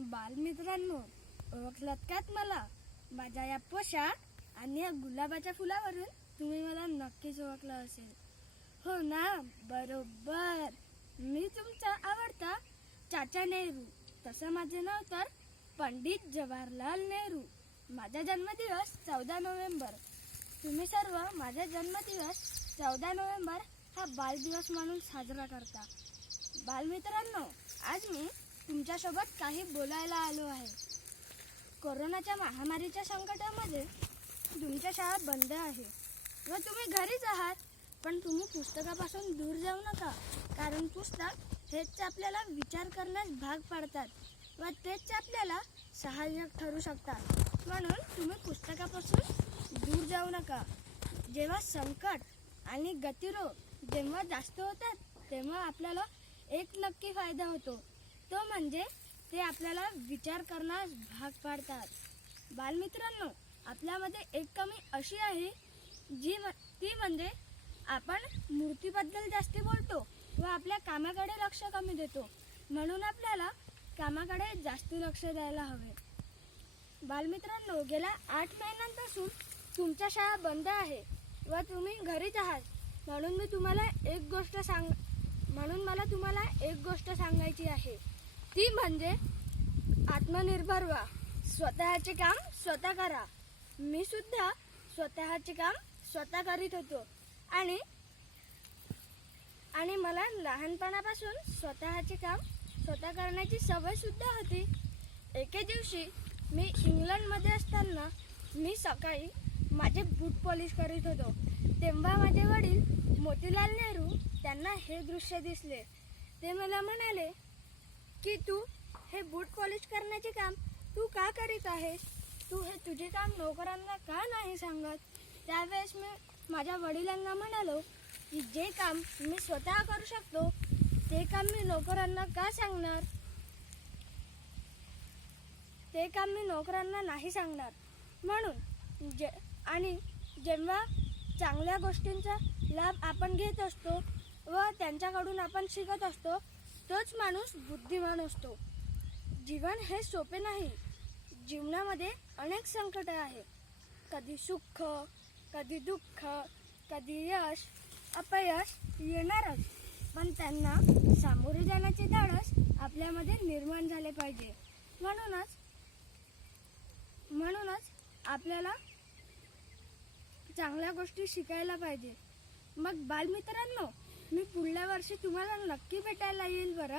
बालमित्रांनो, ओळखलात का मला? माझ्या या पोशाख आणि या गुलाबाच्या फुलावरून तुम्ही मला नक्कीच ओळखलं असेल. हो ना, बरोबर. मी तुमचा आवडता चाचा नेहरू. तसं माझे नाव तर पंडित जवाहरलाल नेहरू. माझा जन्मदिवस 14 नोव्हेंबर. तुम्ही सर्व माझा जन्मदिवस 14 नोव्हेंबर हा बालदिवस म्हणून साजरा करता. बालमित्रांनो, आज मी तुमच्यासोबत काही बोलायला आलो आहे. कोरोनाच्या महामारीच्या संकटामध्ये तुमच्या शाळा बंद आहे व तुम्ही घरीच आहात. पण तुम्ही पुस्तकापासून दूर जाऊ नका, कारण पुस्तक हेच आपल्याला विचार करण्यास भाग पाडतात व तेच आपल्याला सहाय्यक ठरू शकतात. म्हणून तुम्ही पुस्तकापासून दूर जाऊ नका. जेव्हा संकट आणि गतिरोध जेव्हा जास्त होतात तेव्हा आपल्याला एक नक्की फायदा होतो, तो म्हणजे ते आपल्याला विचार करण्यास भाग पाडतात. बालमित्रांनो, आपल्यामध्ये एक कमी अशी आहे ती म्हणजे आपण मूर्तीबद्दल जास्ती बोलतो व आपल्या कामाकडे लक्ष कमी देतो. म्हणून आपल्याला कामाकडे जास्ती लक्ष द्यायला हवे. बालमित्रांनो, गेल्या 8 महिन्यांपासून तुमच्या शाळा बंद आहे व तुम्ही घरीच आहात. म्हणून मला तुम्हाला एक गोष्ट सांगायची आहे. ती म्हणजे आत्मनिर्भर व्हा. स्वतःचे काम स्वतः करा. मी सुद्धा स्वतःचे काम स्वतः करीत होतो आणि मला लहानपणापासून स्वतःचे काम स्वतः करण्याची सवय सुद्धा होती. एके दिवशी मी इंग्लंडमध्ये असताना मी सकाळी माझे बूट पॉलिश करीत होतो. तेव्हा माझे वडील मोतीलाल नेहरू त्यांना हे दृश्य दिसले. ते मला म्हणाले की तू हे बूट पॉलिश करण्याचे काम तू का करीत आहेस? तू हे तुझे काम नोकरांना का नाही सांगत? त्यावेळेस मी माझ्या वडिलांना म्हणालो की जे काम मी स्वतः करू शकतो ते काम मी नोकरांना का सांगणार? ते काम मी नोकरांना नाही सांगणार. म्हणून जेव्हा चांगल्या गोष्टींचा लाभ आपण घेत असतो व त्यांच्याकडून आपण शिकत असतो, तोच माणूस बुद्धिमान असतो. जीवन हे सोपे नाही. जीवनामध्ये अनेक संकट आहेत. कधी सुख, कधी दुःख, कधी यश अपयश येणारच. पण त्यांना सामोरे जाण्याचे धाडस आपल्यामध्ये निर्माण झाले पाहिजे. म्हणूनच आपल्याला चांगल्या गोष्टी शिकायला पाहिजे. मग बालमित्रांनो, मी पुढल्या वर्षी तुम्हाला नक्की भेटायला येईल बरं.